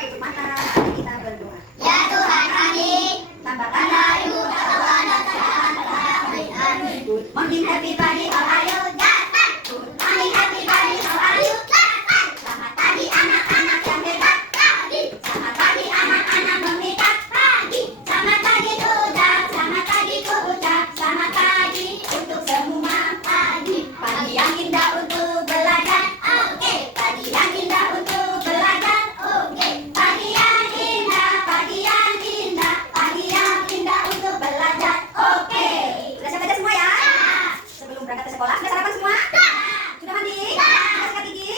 tutup mata, mari kita berdoa. Ya Tuhan kami, Tambahkanlah ilmu pengetahuan dan kesehatan kepada kami. Amin. Good morning everybody, how are you? Good morning everybody, how are you? Selamat pagi anak-anak yang hebat. Pagi. Selamat pagi anak-anak memikat. Pagi. Selamat pagi ku ucap, selamat pagi ku ucap, selamat pagi untuk semua. Pagi. Pagi yang indah untuk belajar. Oke. Pagi yang indah untuk belajar. Oke. Pagi yang indah, pagi yang indah, pagi yang indah untuk belajar. Oke. Sudah siap belajar semua ya? Sebelum berangkat ke sekolah, sudah sarapan semua? Sudah mandi? Sudah sikat gigi?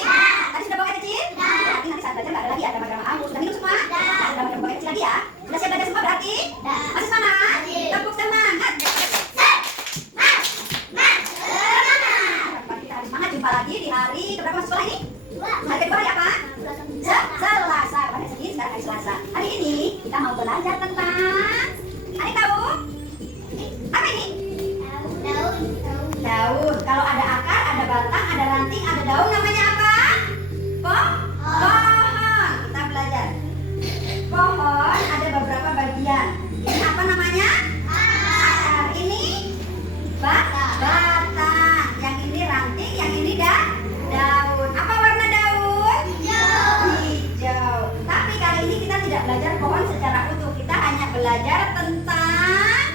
Tadi sudah buang air kecil? Berarti nanti saat belajar nggak ada lagi ada drama-drama kamu. Sudah minum semua? Sudah ada buang air kecil lagi ya? Sudah siap belajar semua berarti? Masih semangat? Tepuk semangat. Kita harus semangat. Jumpa lagi di hari keberapa masuk sekolah ini? Hari kedua hari apa? Selasa. Pada sedih sekarang hari Selasa. Hari ini kita mau belajar tentang adik tahu? Apa ini? Daun. Kalau ada akar, ada batang, ada ranting, ada daun, namanya apa? Pohon. Kita belajar. Pohon ada beberapa bagian. Ini apa namanya? Akar. Ini batang. Yang ini ranting, yang ini daun. Apa warna daun? Hijau. Tapi kali ini kita tidak belajar pohon secara utuh. Kita hanya belajar tentang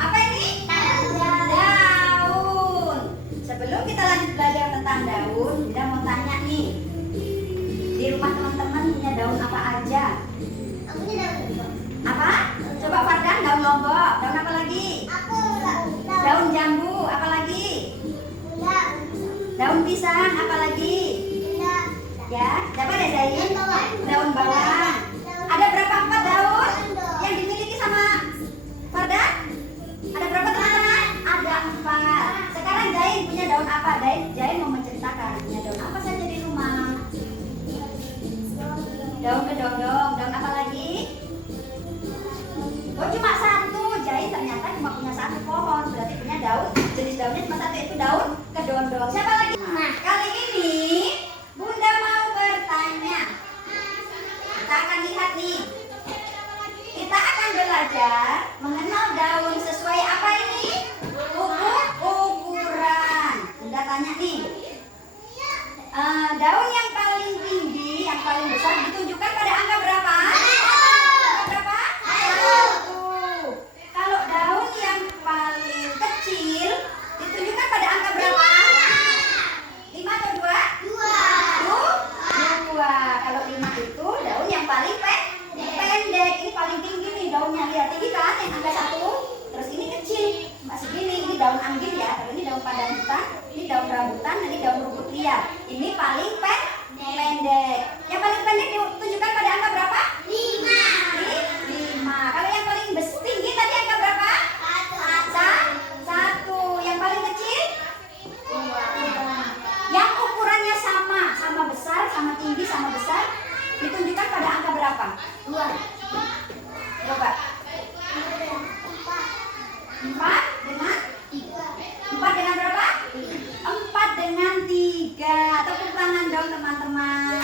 apa ini? Daun. Sebelum kita lanjut belajar tentang daun, kita mau tanya nih. Di rumah teman-teman punya daun apa aja? Apa? Coba Fardan, daun lombok. Daun apa lagi? Daun jambu, apa lagi? Daun pisang, apa lagi? Ya, siapa deh Zain? Daun bawang. Ada berapa 4 daun yang dimiliki sama Fardan? Ada berapa teman-teman? Ada 4. Sekarang Zain punya daun apa? Zain mau menceritakan punya daun apa saja di rumah? Daun kedondong. Daun apa lagi? Oh, cuma 1. Zain ternyata cuma punya 1 pohon. Berarti punya daun. Jenis daunnya cuma 1, yaitu daun kedondong. Siapa lagi? Nah, kali ini Bunda mau bertanya. Kita akan lihat nih. Kita akan belajar mengenal daun sesuai apa ini? Ukuran. Bunda tanya nih. Daun yang paling tinggi, yang paling besar ditunjukkan pada angka berapa? Angka berapa? 1. Kalau daun yang paling kecil ditunjukkan pada angka berapa? 5 atau 2? 2. Kalau 5 itu daun yang paling pendek. Ini paling tinggi nih daunnya. Lihat tinggi kan yang angka 1. Terus ini kecil, masih gini. Ini daun anggir ya. Kalau ini daun pandan hutan, ini daun rambutan, ini daun rumput liar. Ini paling pendek. Yang paling pendek ditunjukkan pada angka berapa? 5. Kalau yang paling tinggi tadi angka berapa? 1. Yang paling kecil? 2. Yang ukurannya sama besar, sama tinggi, sama besar, ditunjukkan pada angka berapa? 2. Coba. 4 dengan 4 dengan berapa? 4 dengan 3. Tepuk tangan dong teman-teman.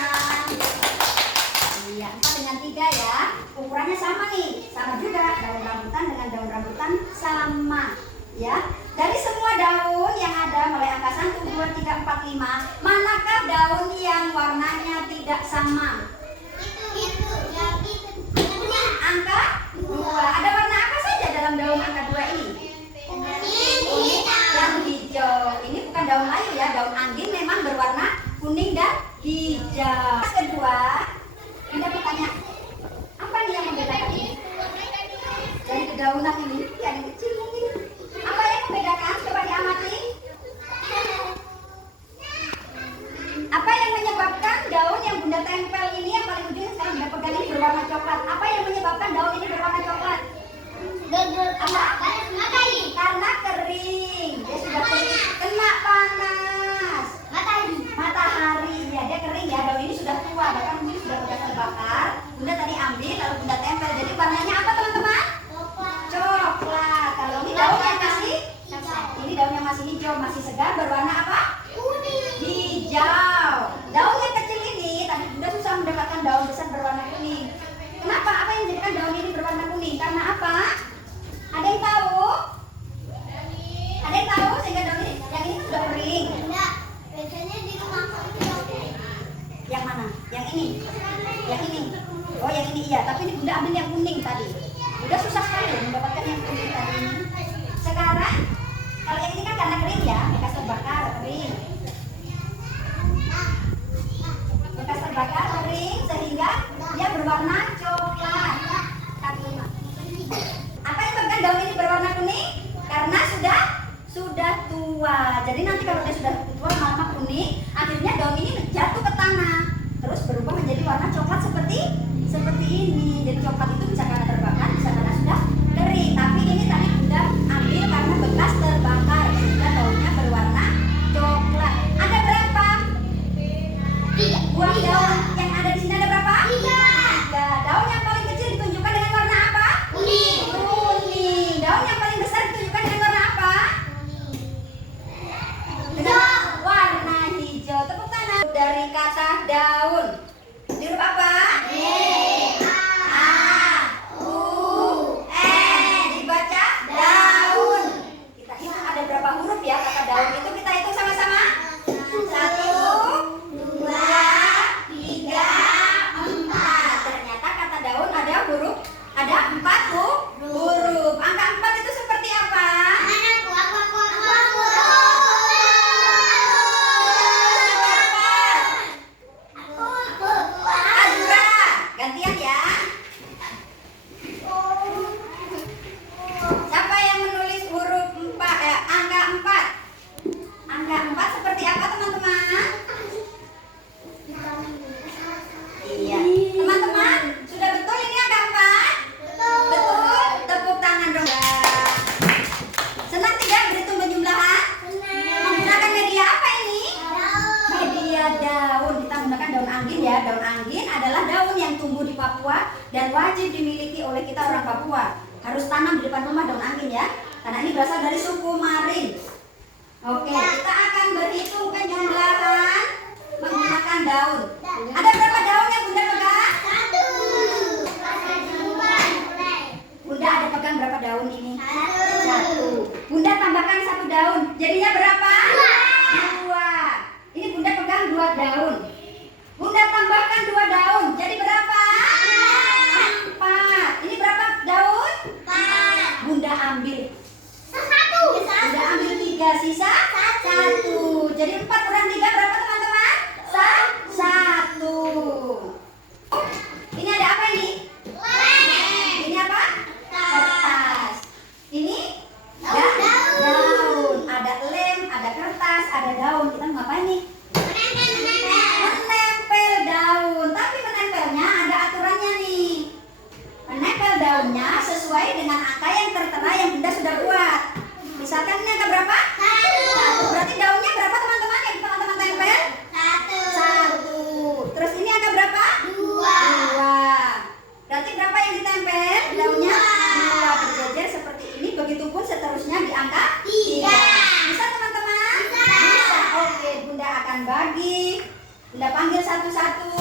Iya, 4 dengan 3 ya. Ukurannya sama nih. Sama juga daun rambutan dengan daun rambutan sama. Ya. Dari semua daun yang ada mulai angka 1, 2, 3, 4, 5, manakah daun yang warnanya tidak sama? Angka 2. Ada warna apa saja dalam daun angka 2 ini? Yang hijau. Ini bukan daun layu ya, daun anggir memang berwarna kuning dan hijau. Yang kedua, Bunda bertanya, apa nih yang membedakan ini? Dari kedaunan ini, yang kecil mungkin. Apa yang membedakan? Coba diamati. Apa yang menyebabkan daun yang Bunda tempel ini yang paling ujung sekarang Bunda pegang ini berwarna coklat? Apa yang menyebabkan daun ini berwarna coklat? Apa? Karena kering. Dia sudah kering. Kena panas. Matahari. Ya, dia kering ya. Daun ini sudah ini? Oh yang ini iya, tapi ini Bunda ambil yang kuning tadi. Bunda susah sekali loh mendapatkan yang kuning tadi. Sekarang kalau yang ini kan karena kering ya, bekas terbakar kering. Bekas terbakar kering sehingga dia berwarna coklat. Apa yang menyebabkan daun ini berwarna kuning? Karena sudah tua. Jadi nanti kalau dia sudah tua lama kuning, akhirnya daun ini jatuh ke tanah, terus berubah menjadi warna coklat seperti ini. Jadi coklat itu bisa karena terbakar, bisa karena sudah kering. Tapi ini tadi Bunda ambil karena bekas terbakar sehingga daunnya berwarna coklat. Ada berapa? 3. Buah daun yang ada di sini ada berapa? 3. 3. Daun yang paling kecil ditunjukkan dengan warna apa? Kuning. Kuning. Daun yang paling besar ditunjukkan dengan warna apa? Dengan warna hijau. Tepuk tangan. Dari kata daun. Di huruf apa? Dibaca daun. Kita hitung ada berapa huruf ya kata daun itu, kita hitung sama-sama. 1, 2, 3, 4. Ternyata kata daun ada 4 huruf. Angka 4 itu seperti apa? Azura. Gantian ya. Siapa yang menulis huruf 4 angka 4? Angka 4 seperti apa teman-teman? Iya. Teman-teman, sudah betul ini angka 4? Betul. Tepuk tangan dong. Senang tidak berhitung penjumlahan? Menggunakan media apa ini? Media daun. Kita menggunakan daun anggin ya. Daun anggin adalah daun yang tumbuh di Papua dan wajib dimiliki oleh kita orang Papua. Harus tanam di depan rumah daun anggin ya. Karena ini berasal dari suku Marin. Oke, kita akan berhitung penjumlahan menggunakan daun. Ada berapa daun yang Bunda pegang? 1. Bunda ada pegang berapa daun ini? 1. Bunda tambahkan 1 daun. Jadinya berapa? 2. Ini Bunda pegang 2 daun. Bunda tambahkan 2 daun. Jadi berapa? 4. Ini berapa daun? 4. Bunda ambil. 1. Bunda ambil 3, sisa 1. Jadi 4 kurang 3 berapa teman-teman? 1. Ini ada apa ini? Ini apa? Kertas. Ini daun. Ada lem, ada kertas, ada daun. Kita mau ngapain nih? Menempel daun. Tapi menempelnya ada aturannya nih. Menempel daunnya sesuai dengan angka yang tertera yang Bunda sudah buat. Misalkan ini angka berapa? 1. Berarti daunnya berapa teman-teman yang teman-teman tempel? 1. Terus ini angka berapa? 2. Berarti berapa yang ditempel? Daunnya 2. Berjejer seperti ini. Begitupun seterusnya di angka 3. Bisa teman-teman? Bisa. Oke, Bunda akan bagi. Bunda panggil satu-satu.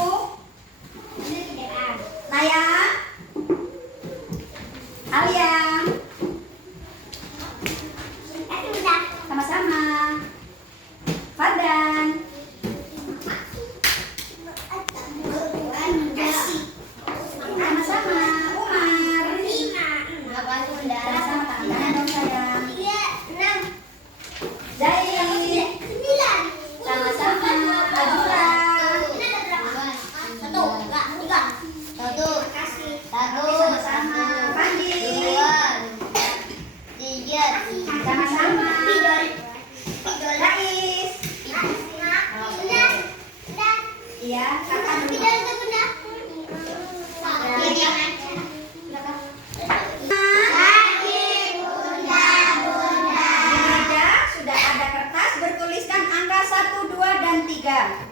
Naya, Alia, sama-sama. Fardan, sama-sama. Umar, sama-sama tangan dong sayang. Zaid, sama-sama. Azura, sama-sama. Fandi, sama-sama. Rais, iya, kakak dulu.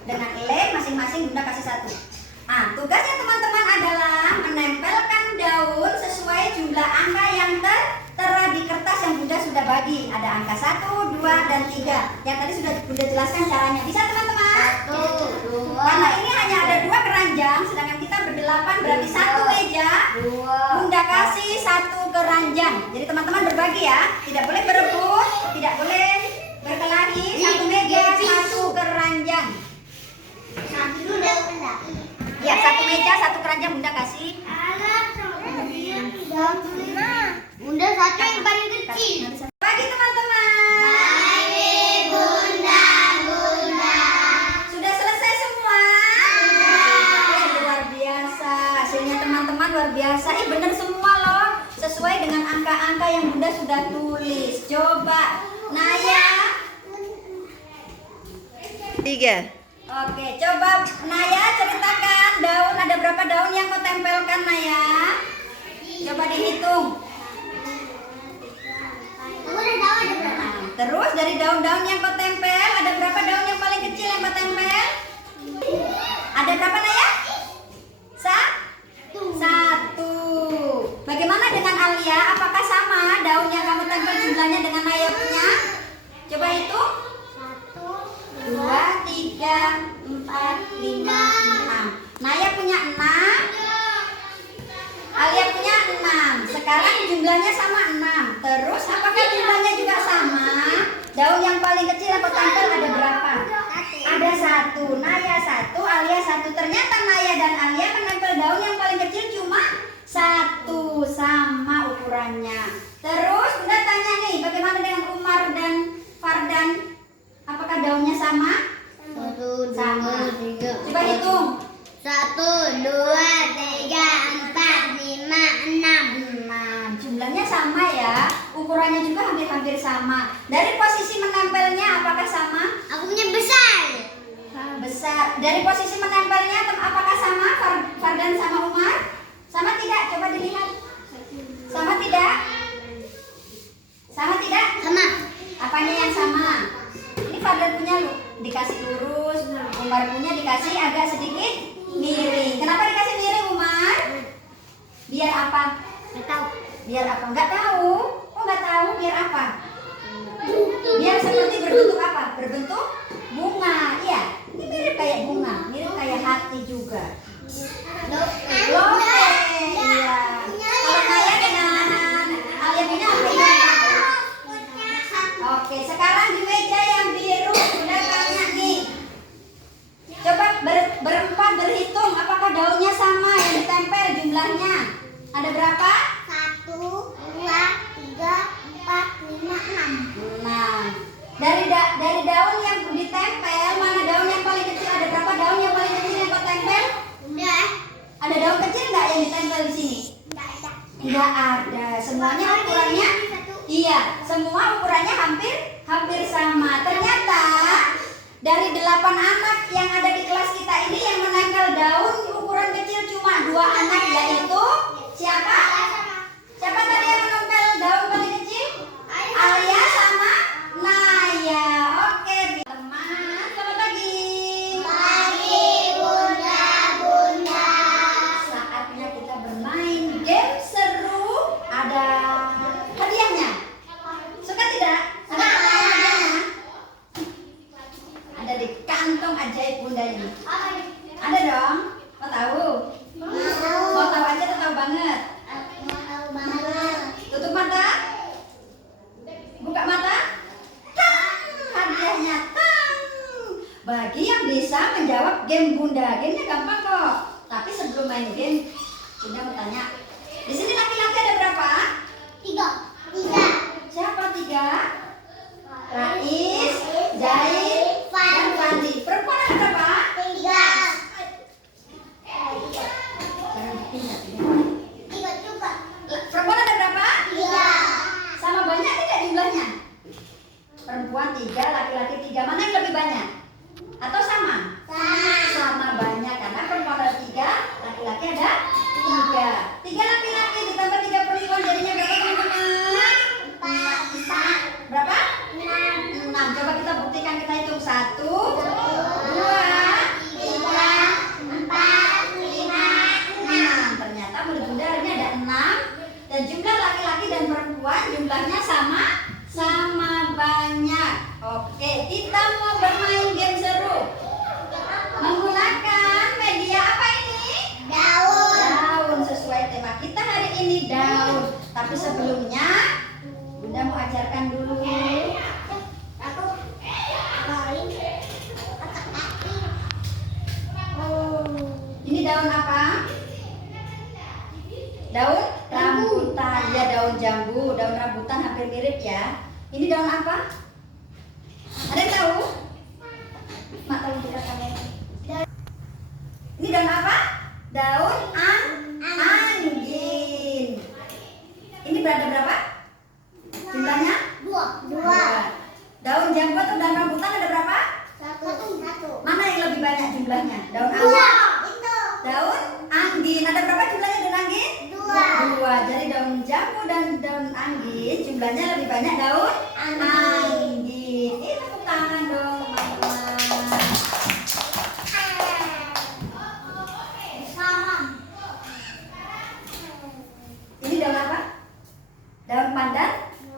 Dengan lem masing-masing Bunda kasih 1. Tugasnya teman-teman adalah menempelkan daun sesuai jumlah angka yang tertera di kertas yang Bunda sudah bagi. Ada angka 1, 2, dan 3. Yang tadi sudah Bunda jelaskan caranya. Bisa teman-teman? 1, 2. Karena ini hanya ada 2 keranjang, sedangkan kita berdelapan berarti 1 meja. Bunda kasih 1 keranjang. Jadi teman-teman berbagi ya. Tidak boleh berebut, tidak boleh berkelahi. 1 meja, 1 keranjang. Ya, satu meja, satu keranjang Bunda kasih. Bunda satu yang paling kecil. Pagi teman-teman. Pagi Bunda. Sudah selesai semua? Luar biasa. Hasilnya teman-teman luar biasa. Bener semua loh. Sesuai dengan angka-angka yang Bunda sudah tulis. Coba Naya. 3. Oke, coba Naya ceritakan daun, ada berapa daun yang kau tempelkan Naya? Coba dihitung. Terus dari daun-daun yang kau tempel, ada berapa daun yang paling kecil yang kau tempel? Ada berapa Naya? Satu. Bagaimana dengan Alia? Apakah sama daun yang kamu tempel jumlahnya dengan Naya punya? Coba hitung. 1, 2, 3, 4, 5, 6. Naya punya 6. Alia punya 6. Sekarang jumlahnya sama 6. Terus apakah jumlahnya juga sama? Daun yang paling kecil yang tempel ada berapa? Ada 1. Naya 1, Alia 1. Ternyata Naya dan Alia menempel daun yang paling kecil cuma 1, sama ukurannya. Terus Bunda tanya nih, bagaimana dengan Umar dan Fardan? Apakah daunnya sama? 1, 2, Sama. 3. Coba hitung. 1, 2, 3, 4, 5, 6. Jumlahnya sama ya. Ukurannya juga hampir-hampir sama. Dari posisi menempelnya apakah sama? Aku punya besar. Besar. Dari posisi menempelnya apakah sama Fardan sama Umar? Sama tidak? Coba dilihat. Sama tidak? Sama tidak? Sama. Apanya yang sama? Ini Fardan punya dikasih lurus, Umar punya dikasih agak sedikit miring. Kenapa dikasih miring Umar? Biar apa? Nggak tahu. Biar apa? Nggak tahu. Oh nggak tahu biar apa? Biar seperti berbentuk apa? Berbentuk bunga. Iya. Ini mirip kayak bunga, mirip kayak hati juga. Lope. Iya. Kalau Naya dengan Alia punya apa ya? Oke, sekarang di meja yang biru udah tanya nih. Coba berempat berhitung apakah daunnya sama yang ditempel jumlahnya. Ada berapa? 1, 2, 3, 4, 5, 6. 6. Dari daun yang ditempel, mana daun yang paling kecil? Ada berapa daun yang paling kecil yang kau tempel? Udah. Ada daun kecil nggak yang ditempel di sini? Nggak ada. Nggak ada. Semuanya ukurannya, iya, semua ukurannya hampir sama. Ternyata dari 8 anak yang ada di kelas kita ini yang menempel daun ukuran kecil cuma 2 anak, yaitu siapa? Siapa tadi yang menempel daun paling kecil? Alia sama Naya. Oke, teman, selamat pagi. Pagi Bunda. Saatnya kita bermain game seru. Ada hadiahnya. Suka tidak? Ada hadiahnya? Ada di kantong ajaib Bunda ini. Ada dong? Mau tahu? Mau tahu aja atau tahu banget? Tutup mata. Buka mata. Tang, hadiahnya tang. Bagi yang bisa menjawab game Bunda. Gamenya gampang kok. Tapi sebelum main game, Bunda mau tanya. Di sini laki-laki ada berapa? 3. Siapa 3? Rais, Zaid, dan Fandi. Perempuan ada berapa? 3. Sekarang tinggal. 3 juga. Perempuan ada berapa? 3. Sama banyak tidak jumlahnya? Perempuan 3, laki-laki 3. Mana yang lebih banyak? Atau sama? Sama banyak karena perempuan ada 3, laki-laki ada 3. 3 laki-laki ditambah 3 perempuan jadinya berapa teman-teman? 4. Berapa? 6. 6. Coba kita buktikan, kita hitung 1, 2, 3, 4, 5, 6. Ternyata menurut Bunda ini ada 6 dan jumlah laki-laki dan perempuan jumlahnya sama banyak. Oke, kita mau bermain game seru menggunakan media apa ini? Daun. Sesuai tema kita hari ini, daun. Tapi sebelumnya Bunda mau ajarkan dulu. Aku paling Ini daun Daun rambutan. Ya, daun jambu, daun rambutan hampir mirip ya. Ini daun apa? Ada yang tahu? Mak tolong kita kamera. Ini daun apa? Daun anggin. Ini berada berapa? Jumlahnya? Dua. Daun jambu atau daun rambutan ada berapa? Satu. Mana yang lebih banyak jumlahnya? Daun Dua. anggin. Itu. Daun anggin. Ada berapa jumlahnya daun anggin? Dua. Jadi daun jambu dan daun anggin jumlahnya lebih banyak daun anggin. Ini tepuk tangan dong teman-teman. Ini daun apa? Daun pandan?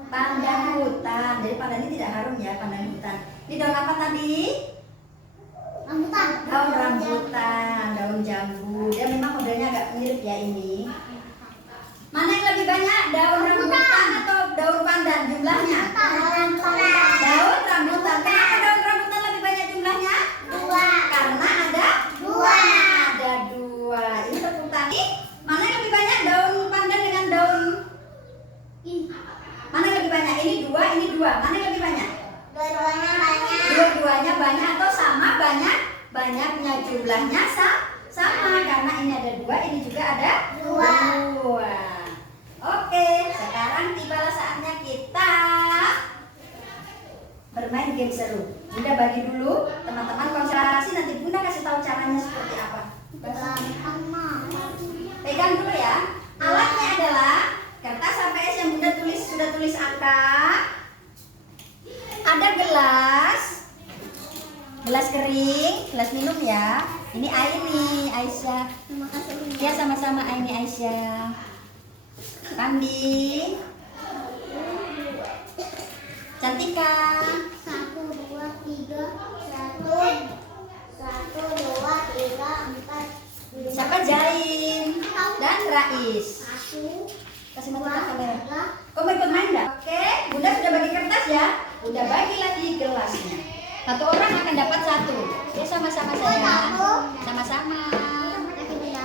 Pandan hutan. Jadi pandan ini tidak harum ya, pandan hutan. Ini daun apa tadi? Rambutan. Daun rambutan, daun jambu. Dia memang modelnya agak mirip ya ini. Mana yang lebih banyak? Daun rambutan atau daun pandan jumlahnya? Daun rambutan. Kenapa daun rambutan lebih banyak jumlahnya? Dua. Karena ada Dua. Ada dua. Ini tepuk tangan. Mana yang lebih banyak? Daun pandan dengan daun? Mana yang lebih banyak? Ini dua, ini dua. Mana yang lebih banyak? Dua-duanya banyak. Dua-duanya banyak atau sama banyak? Banyaknya jumlahnya sama karena ini ada dua, ini juga ada Dua. dua. Oke, sekarang tibalah saatnya kita bermain game seru. Bunda bagi dulu, teman-teman konsentrasi, nanti Bunda kasih tahu caranya seperti apa. Pegang dulu ya. Alatnya adalah kertas HVS yang Bunda sudah tulis angka. Ada gelas kering, gelas minum ya. Ini Aini, Aisyah. Ya sama-sama Aini, Aisyah. Pandi, Cantika, 1, 2, 3. 1, 2, 3, 4. siapa Jain dan Rais. 1, Kasih 2, mata kamera. 3. Kau mau ikut main enggak? Oke, Bunda sudah bagi kertas ya. Bunda bagi lagi gelasnya. Satu orang akan dapat satu. Ya sama-sama sayang. Sama-sama.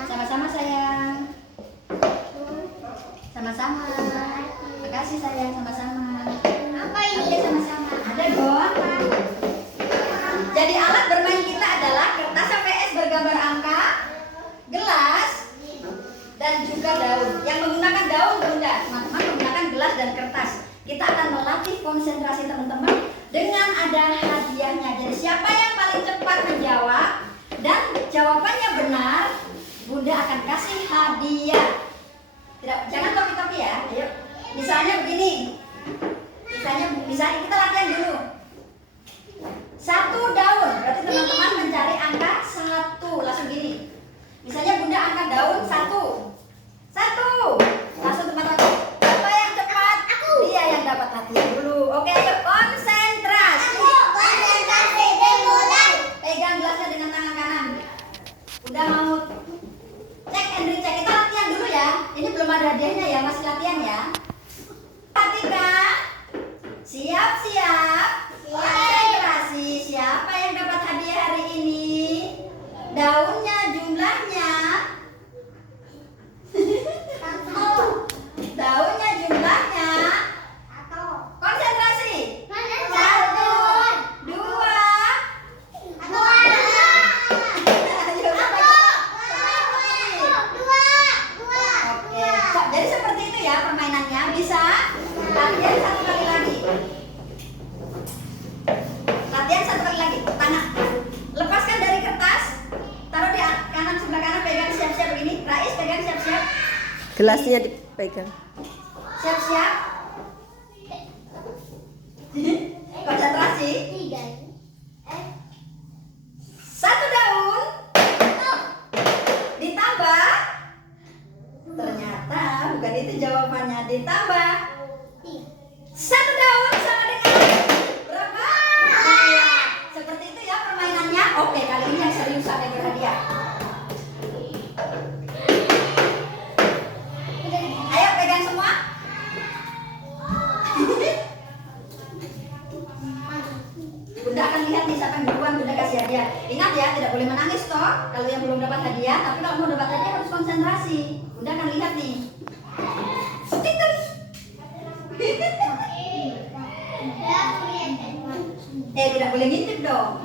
Sama-sama sayang. Sama-sama. Makasih sayang, sama-sama. Apa Oke, ini? sama-sama. Ada dong. Jadi alat bermain kita adalah kertas HVS bergambar angka, gelas, dan juga daun. Yang menggunakan daun Bunda, teman-teman menggunakan gelas dan kertas. Kita akan melatih konsentrasi teman-teman dengan ada hadiahnya. Jadi siapa yang paling cepat menjawab dan jawabannya benar, Bunda akan kasih hadiah. Jangan topi-topi ya. Ayo. Misalnya begini. Misalnya kita latihan dulu. 1 daun. Berarti teman-teman mencari angka 1. Langsung gini. Misalnya Bunda angkat daun 1. 1. Langsung teman-teman. Siapa yang cepat? Aku. Dia yang dapat hadiah dulu. Oke, ayo konsentrasi. Konsentrasi dimulai. Pegang gelasnya dengan tangan kanan. Udah mau cek and recheck. Kita latihan dulu ya. Ini belum ada hadiahnya ya, masih latihan ya. Perhatikan. Siap-siap. Konsentrasi. Siapa yang dapat hadiah hari ini? Daunnya jumlahnya. Daunnya jumlahnya. Konsentrasi. 1, 2. Ayo, oke, jadi seperti itu ya permainannya. Bisa latihan 1 kali lagi. Latihan 1 kali lagi. Tangan lepaskan dari kertas, taruh di kanan, sebelah kanan, pegang siap-siap begini. Rais pegang siap-siap. Gelasnya dipegang. Siap-siap. Konsentrasi. 1 daun ditambah, ternyata bukan itu jawabannya. Ditambah 1 daun sama dengan berapa? Seperti itu ya permainannya. Oke, kali ini yang seriusan yang berhadiah. Ayo pegang semua. Bunda akan lihat nih siapa yang duluan Bunda kasih hadiah. Ingat ya, tidak boleh menangis toh kalau yang belum dapat hadiah. Tapi kalau mau dapat hadiah harus konsentrasi. konsentrasi. Bunda akan lihat nih. Itu. Tidak boleh ngintip dong.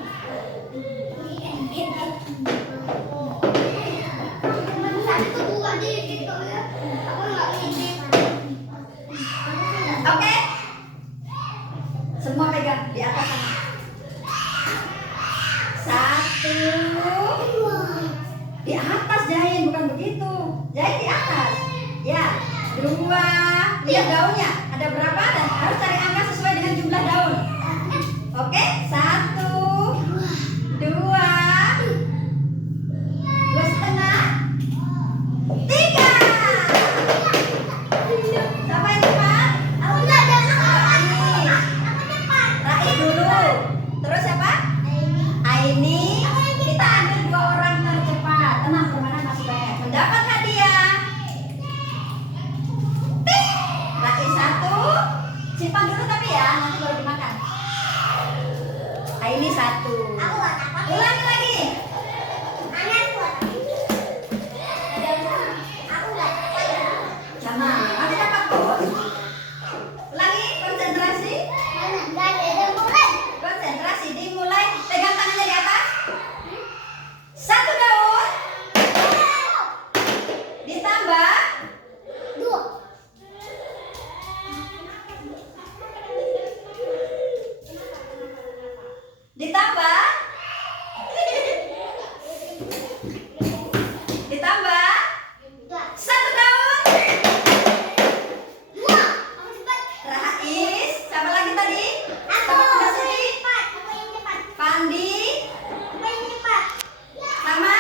Oke. Semua pegang di atas sana. 1. Di atas Jain, bukan begitu. Jain di atas. Ya. 2. Lihat daunnya. Ada berapa dan harus cari angka sesuai dengan jumlah daun. Oke. 1, 2, 2,5, 3. Siapa yang cepat? Rais dulu. Terus siapa? Aini. Kita ambil 2 orang tercepat. Tenang, permainan masih banyak. Mendapat hadiah. Rais 1. Simpan dulu tapi ya, nanti baru dimakan. Aini 1. Ulangi lagi. Sama. Masih dapat kok. Ulangi, konsentrasi. Konsentrasi, dimulai. Pegang tangannya di atas. 1 daun. Ditambah. Ditambah. Ditambah. 1 daun. Rais. Siapa lagi tadi? Sama sini. Pandi. Sama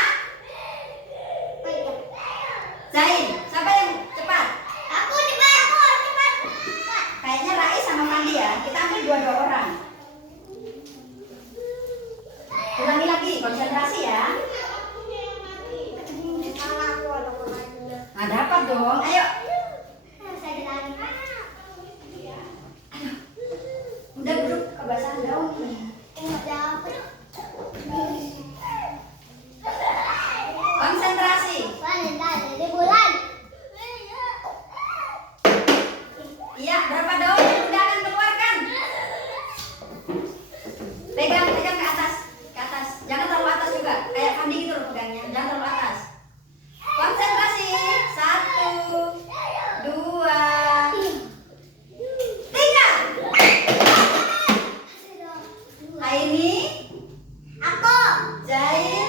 Zain. Siapa yang cepat? Kayaknya Rais sama Pandi ya. Kita ambil 2 orang. Ulangi lagi, konsentrasi ya. Nah, dapat dong. Ayo. Udah duduk kebasahan daun nih. Konsentrasi. Iya, berapa daun yang udah akan keluarkan? Pegang ke atas, ke atas. Jangan terlalu atas juga. Kayak Pandi gitu loh pegangnya. Jangan terlalu atas. Konsentrasi. 1, 2, 3. Aini, Jain,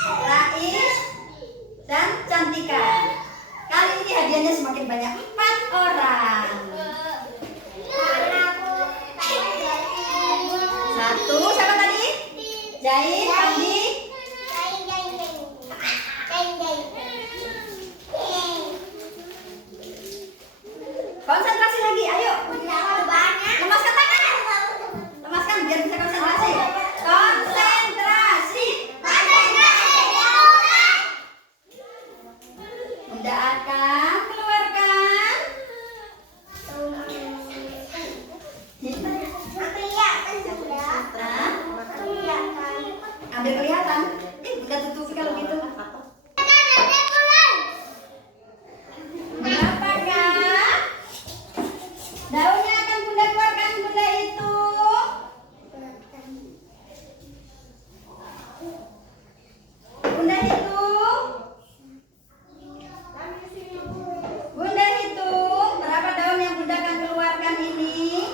Rais, dan Cantika. Kali ini hadiahnya semakin banyak. 4 orang. 1. Siapa tadi? Jain, Pandi. Konsentrasi lagi, ayo. Lemaskan tangan. Lemaskan biar bisa konsentrasi. Konsentrasi. Bunda akan keluarkan. Ambil kelihatan. Bunda tutupi kalau gitu. Berapakah daunnya akan Bunda keluarkan? Bunda itu Bunda hitung berapa daun yang Bunda akan keluarkan ini.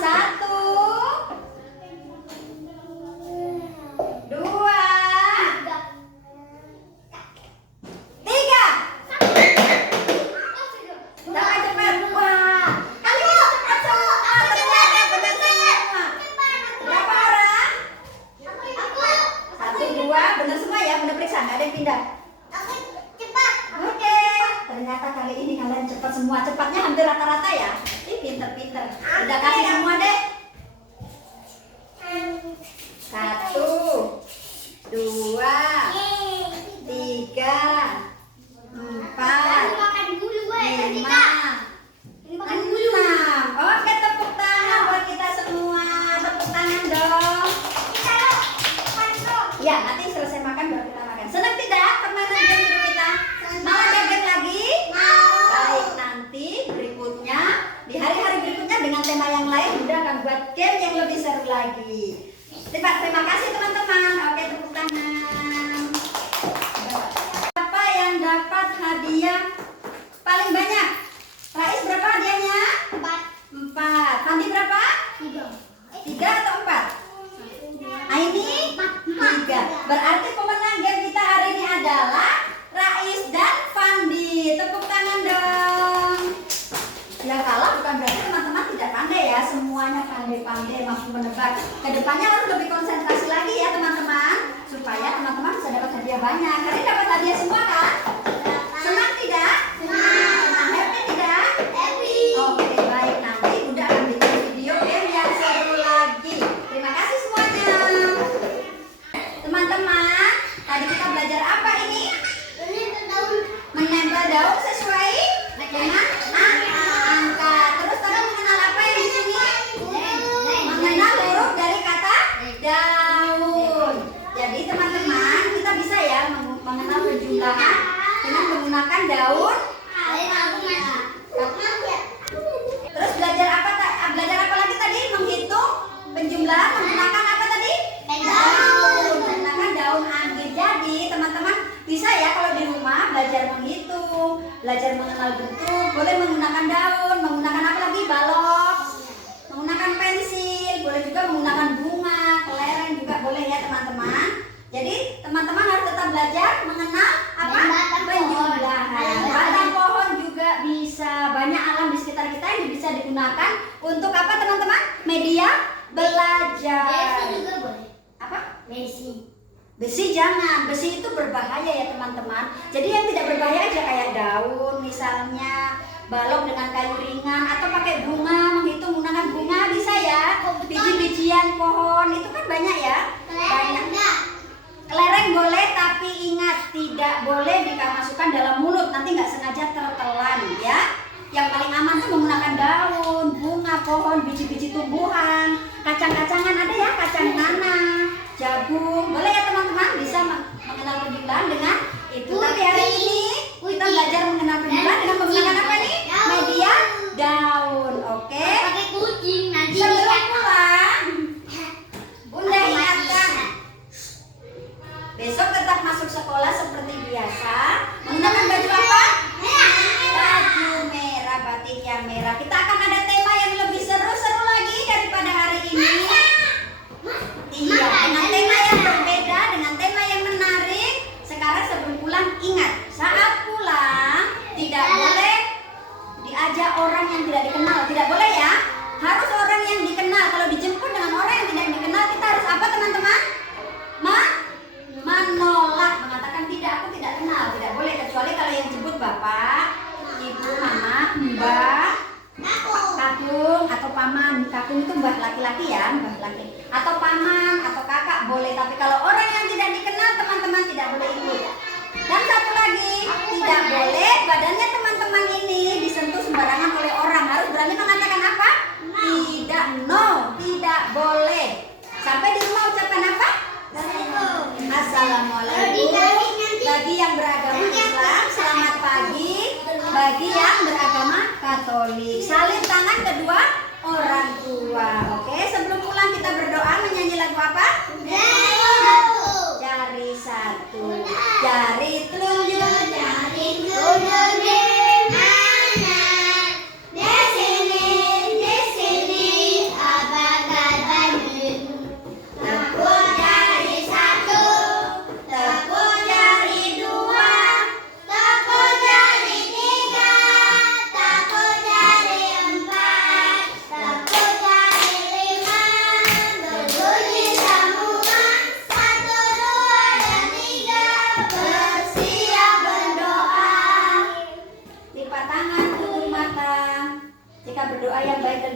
1, 2, 3. Jangan cepat. Wah, kali ini cepat semua. Ternyata benar semua. Berapa orang? 1, 2, benar semua ya. Bunda periksa, nggak ada yang pindah. Oke. Ternyata kali ini kalian cepat semua. Cepatnya hampir rata-rata ya. Ih, pinter-pinter. Udah kasih semua deh. 1, 2, 3, 4, 5, 6. Oke, tepuk tangan buat kita semua. Tepuk tangan dong. Ya, nanti selesai makan baru kita makan. Senang tidak permainan game kita? Mau hadiah paling banyak? Rais berapa hadiahnya? 4. Fandi berapa? 3 atau 4? Ini 3. Berarti pemenang game kita hari ini adalah Rais dan Fandi. Tepuk tangan dong. Yang kalah bukan berarti teman-teman tidak pandai ya. Semuanya pandai-pandai mampu menebak. Kedepannya harus lebih konsentrasi lagi ya teman-teman, supaya teman-teman bisa dapat hadiah banyak. Kalian dapat hadiah semua kan? Senang tidak? Senang. Happy tidak? Oke, baik. Nanti Bunda akan bikin video game yang seru lagi. Terima kasih semuanya. Teman-teman, tadi kita belajar apa ini? Menempel daun sesuai dengan angka. Terus tadi mengenal apa yang di sini? Mengenal huruf dari kata daun. Jadi teman-teman, kita bisa ya mengenal penjumlahan dengan menggunakan daun. Terus belajar apa lagi tadi? Menghitung penjumlahan menggunakan apa tadi? Daun. Menggunakan daun anggit. Jadi teman-teman bisa ya kalau di rumah belajar menghitung, belajar mengenal bentuk, boleh menggunakan daun, menggunakan apa lagi? Balok, menggunakan pensil, boleh juga menggunakan bunga, kelereng juga boleh ya teman-teman. Jadi teman-teman harus tetap belajar mengenal apa? Penjumlahan. Batang pohon juga bisa. Banyak alam di sekitar kita yang bisa digunakan untuk apa teman-teman? Media belajar. Apa? Besi jangan, besi itu berbahaya ya teman-teman. Jadi yang tidak berbahaya aja kayak daun misalnya, balok dengan kayu ringan, atau pakai bunga, menghitung menggunakan bunga bisa ya. Biji-bijian pohon itu kan banyak ya. Banyak. Kelereng boleh, tapi ingat tidak boleh dimasukkan dalam mulut, nanti nggak sengaja tertelan ya. Yang paling aman tuh menggunakan daun, bunga, pohon, biji-biji tumbuhan, kacang-kacangan ada ya, kacang tanah, jagung, boleh ya teman-teman, bisa mengenal penjumlahan dengan itu. Tapi hari ini kita belajar mengenal penjumlahan dengan menggunakan apa nih? Media daun, oke? Sebelum pulang, Bunda ingatkan, besok tetap masuk sekolah seperti biasa, menggunakan baju apa? Baju merah, batik yang merah. Kita akan ada tema yang lebih seru-seru lagi daripada hari ini. Iya, dengan tema yang berbeda, dengan tema yang menarik. Sekarang sebelum pulang ingat, saat pulang tidak boleh diajak orang yang tidak dikenal, tidak boleh ya. Harus orang yang dikenal. Kalau dijemput dengan orang yang tidak dikenal, kita harus apa teman-teman? Menolak, mengatakan tidak, aku tidak kenal. Tidak boleh, kecuali kalau yang jemput bapak, ibu, mama, mbak, kakung atau paman. Kakung itu mbah laki-laki ya, mbah laki. Atau paman atau kakak boleh. Tapi kalau orang yang tidak dikenal teman-teman tidak boleh ikut. Dan satu lagi, tidak boleh badannya teman-teman ini disentuh sembarangan oleh orang. Harus berani mengatakan apa? Tidak, no, tidak boleh. Sampai di rumah ucapan apa? Assalamualaikum. Bagi yang beragama Islam, selamat pagi. Bagi yang beragama Katolik, salim tangan kedua orang tua. Oke, sebelum pulang kita berdoa menyanyi lagu apa? Jari satu, jari telunjuk, jari telunjuk di mana? Di sini, apakah tadi? Tepuk jari satu, tepuk jari dua, tepuk jari tiga, tepuk jari empat, tepuk jari lima, berbunyi sambungan 1, 2, dan 3, bersiap berdoa. Lipat tangan, tutup mata. Jika berdoa yang baik dan